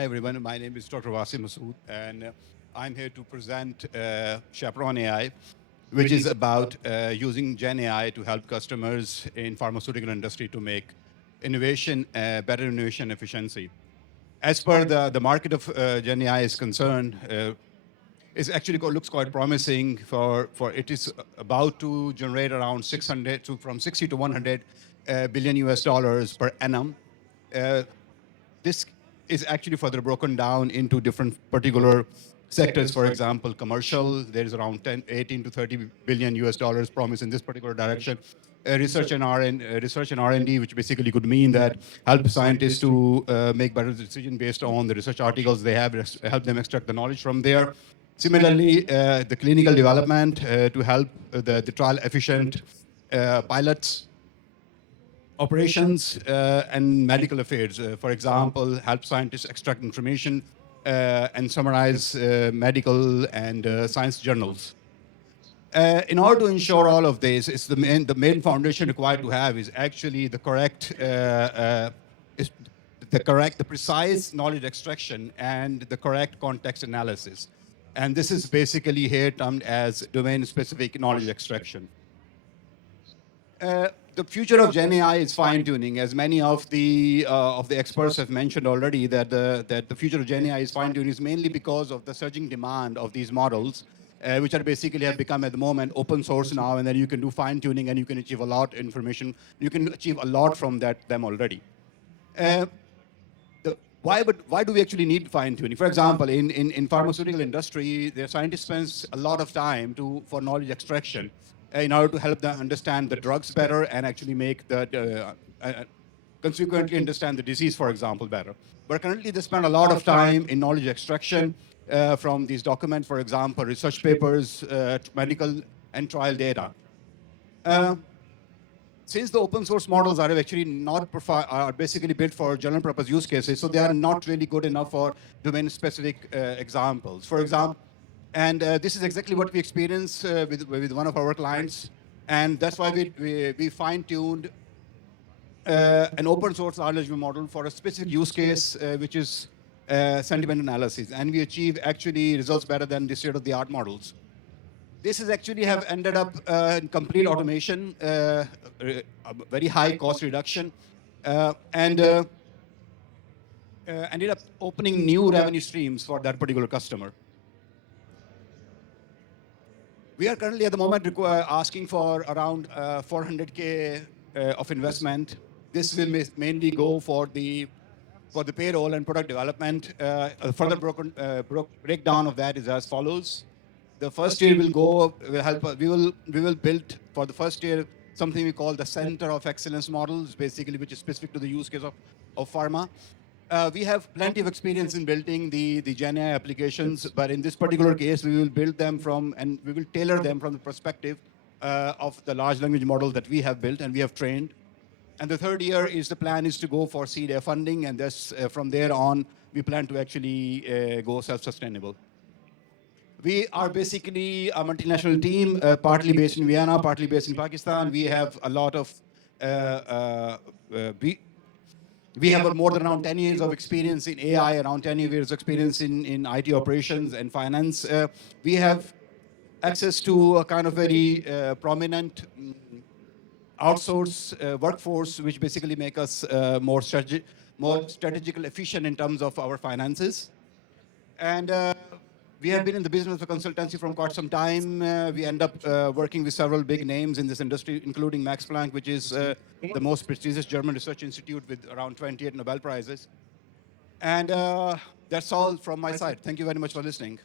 Hi, everyone. My name is Dr. Wasim Masood, and I'm here to present Chaperone AI, which is about using Gen AI to help customers in pharmaceutical industry to make innovation, better innovation efficiency. As per the market of Gen AI is concerned, looks quite promising. For it is about to generate around 600 to from 60 to 100 billion US dollars per annum. Uh, this is actually further broken down into different particular sectors. For example, commercial, there is around 18 to 30 billion US dollars promised in this particular direction. Research and R&D, which basically could mean that help scientists to make better decisions based on the research articles they have, help them extract the knowledge from there. Similarly, the clinical development to help the trial efficient pilots, operations, and medical affairs. For example, help scientists extract information and summarize medical and science journals. In order to ensure all of this, it's the main foundation required to have is actually the the precise knowledge extraction and the correct context analysis. And this is basically here termed as domain-specific knowledge extraction. The future of Gen AI is fine-tuning, as many of the experts have mentioned already. That the future of Gen AI is fine-tuning is mainly because of the surging demand of these models, which are basically have become at the moment open source now, and then you can do fine-tuning and you can achieve a lot of information. You can achieve a lot from them already. Why do we actually need fine-tuning? For example, in pharmaceutical industry, the scientists spends a lot of time for knowledge extraction in order to help them understand the drugs better and actually make consequently understand the disease, for example, better. But currently, they spend a lot of time in knowledge extraction from these documents, for example, research papers, medical and trial data. Since the open source models are actually are basically built for general purpose use cases, so they are not really good enough for domain specific examples. For example, and this is exactly what we experienced with one of our clients, and that's why we fine-tuned an open source large language model for a specific use case, which is sentiment analysis, and we achieve actually results better than the state-of-the-art models. This has actually have ended up in complete automation, a very high cost reduction, and ended up opening new revenue streams for that particular customer. We are currently at the moment asking for around 400K of investment. This will mainly go for the payroll and product development. A further breakdown of that is as follows. The first year will help. We will build for the first year something we call the Center of Excellence models, basically which is specific to the use case of pharma. We have plenty of experience in building the Gen AI applications, but in this particular case, we will build them and we will tailor them from the perspective of the large language model that we have built and we have trained. And the third year the plan is to go for seed funding, and from there on, we plan to actually go self-sustainable. We are basically a multinational team, partly based in Vienna, partly based in Pakistan. We have a lot of, we have more than around 10 years of experience in AI, around 10 years of experience in IT operations and finance. We have access to a kind of very prominent outsource workforce, which basically make us more strategical, efficient in terms of our finances. And we have been in the business of consultancy from quite some time. We end up working with several big names in this industry, including Max Planck, which is the most prestigious German research institute with around 28 Nobel Prizes. And that's all from my side. Thank you very much for listening.